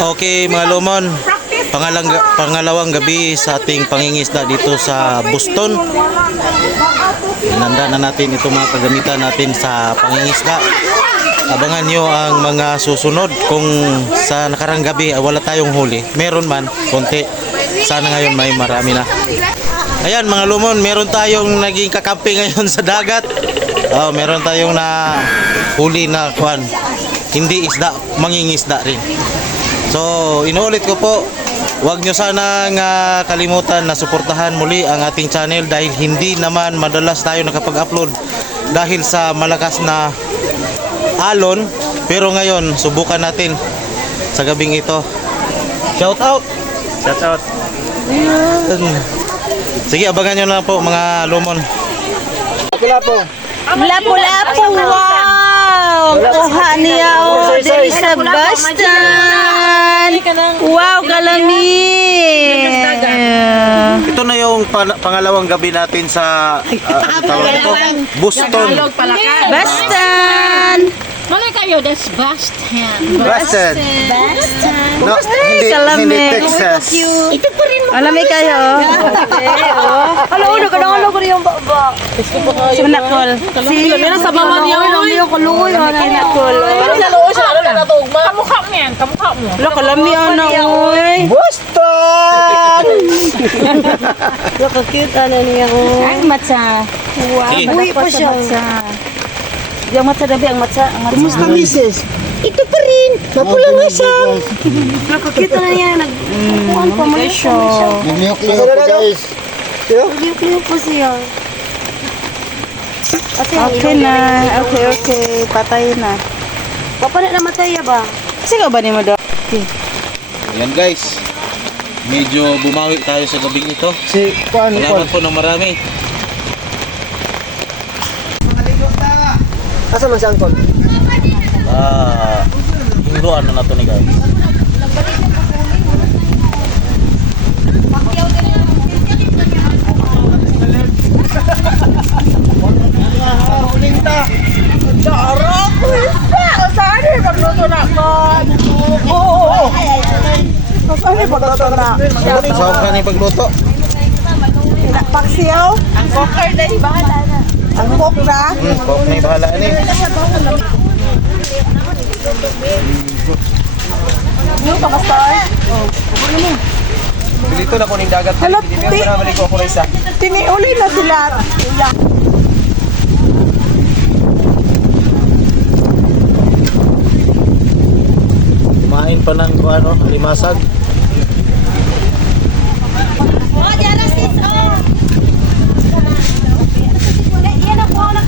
Okay mga lumon, pangalawang gabi sa ating pangingisda dito sa Boston. Inanda na natin itong mga kagamitan natin sa pangingisda. Abangan nyo ang mga susunod. Kung sa nakarang gabi wala tayong huli, meron man konti, sana ngayon may marami na. Ayan mga lumon, meron tayong naging kakampi ngayon sa dagat. Meron tayong na huli na kwan, hindi isda, mangingisda rin. So inuulit ko po, huwag nyo sanang kalimutan na suportahan muli ang ating channel dahil hindi naman madalas tayo nakapag-upload dahil sa malakas na alon. Pero ngayon subukan natin sa gabing ito. Shout out! Shout out! Sige, abangan nyo na po mga lumon. Lapu-lapu, wow! Kuha niya diri sa Boston. Wow, kalami. Ito na yung pangalawang gabi natin sa tawag ito, Boston. Boston. Malay kayo, that's Boston. Boston. No, hindi Texas. Ito pa rin mo. Alami kayo. Hello, nagkadang ko yung baba. Si Manakol. Si sa baba niya, yung kaluoy. Manakol. Kamukha mo yan, kamukha mo. Lo, kalami na, oy. Boston! Lo, ka-cute niya, oy. Ay, matcha. Wow. Sige. Uy pa siya. Yung matcha dabi, ang matcha. Kumusta, misis? Ito pa rin. Napula nga siya. Nakakita na niya. Nagpuan pa mo siya. Nag-nuclear po guys. Nag-nuclear po siya. Okay na. Okay. Patay na. Papa na namatay ba? Kasi ka ba ni mo daw? Yan guys. Medyo bumawi tayo sa gabing ito. Salamat po ng marami. Asa man si Angkol? Hinduan na nato ni guys. Saan ka ni pagluto? Paksiyaw? Ang cocker na bahala na. Ang cook na? Pok na bahala ni. Ano pa basta? Dito na kuning dagat. Hala, Dito na balik ko isa. tiniuli na sila. Kumain pa ng ano, limasag. Oh, diyan sis, oh. Yan ang po na.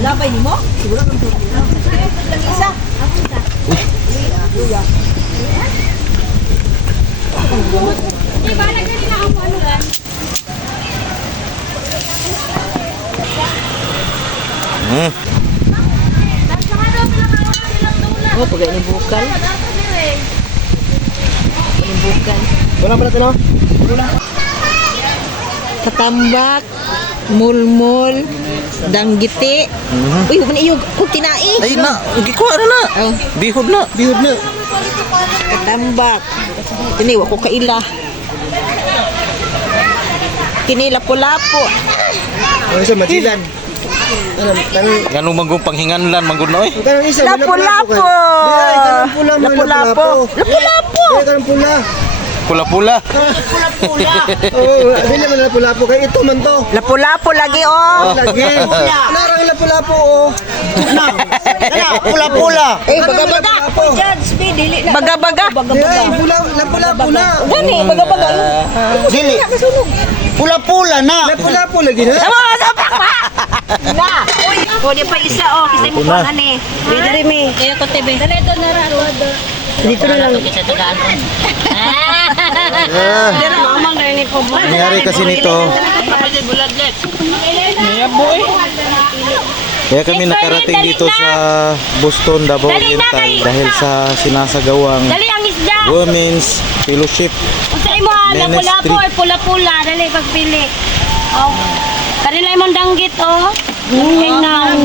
Labay ni mo? Siguro lang isa. Di ba nagdali na ako ano gan? Oh, pagay ni bukal. Bukal. Wala pala tino? Katambak, mulmul, danggiti. Uy, huwag na iyo. Tinai. Ay na, gikuha na. Oh. Bihod na. Katambak. Tiniwa ko kaila. Kini lapu-lapu. Ano sa Matilan? Ganong manggong panghinganlan manggod na oy. Kanang isa Lapu-lapu. Lapu-lapu. Lapu-lapu. Kanang pula. Pula-pula. Oo, dili man lapu-lapu kay ito man to. Lapu-lapu lagi oh. Lagi. Narang lapu-lapu oh. Pula-pula. Baga-baga. Baga-baga. Lapu-lapu na. Gani, baga-baga. Dili. Pula-pula na. Lapu-lapu lagi na. Na. O, di pa isa oh. Kasi mo pa ani. Dili mi. Kaya ko tebe. Dali doon na rado. Dito na lang. Kita tagaan. Mamang gani ko. Nangyari kasi nito. Kaya kami nakarating dito sa Boston, Davao Oriental dahil sa sinasagawang Dali ang isda. Women's Fellowship. Usay mo ha. na Nenes pula-pula Street. or pula-pula. Dali, pagpili. Oh. Kanila yung danggit, oh. Tingnan.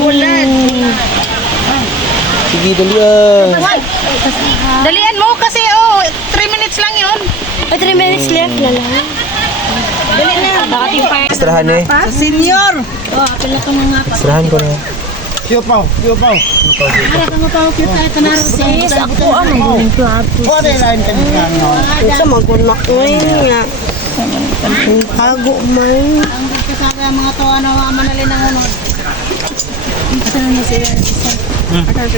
Sige, dali ah. Dalian mo kasi 3 minutes lang yun. 3 minutes left na lang. Dali na. Nakatimpay. Extrahan eh. Senior. Oh, apil na ito mga pa. Extrahan ko na. Siupaw. Sis, ako ang maguling plato. O, ano yung lain ka no? Sa magkunak ngayon nga. Hago man. Ang kasama yung mga to, ano, manalin ng unod.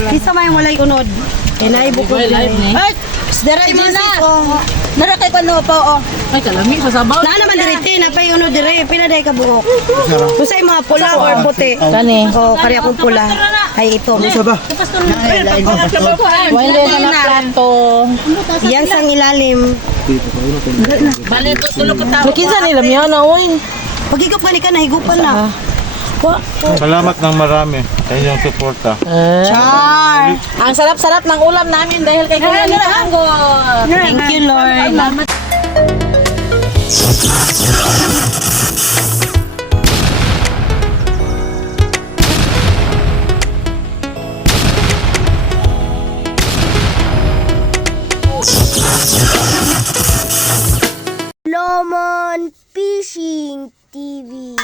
Isa may walay unod. Inay bukod. Ay, daray mo na. Nara kay kuno pa Ay, kalami, sasabaw. Na naman direte na pay unod dire pinaday ka buok. Usay mga pula or puti. Kani. Oh, kari akong pula. Ay ito. Isa ba? Lain, lain ka pastor. Wala na na plato. Yan sang ilalim. Bale, tulog ko tao. Kinsa nila miya na oy. Pagigop ka ni ka nahigupan na. Salamat ng marami sa inyong suporta. Char. Ang sarap-sarap ng ulam namin dahil kay Kuya Anggot. Thank you Lord. Lomon Fishing TV.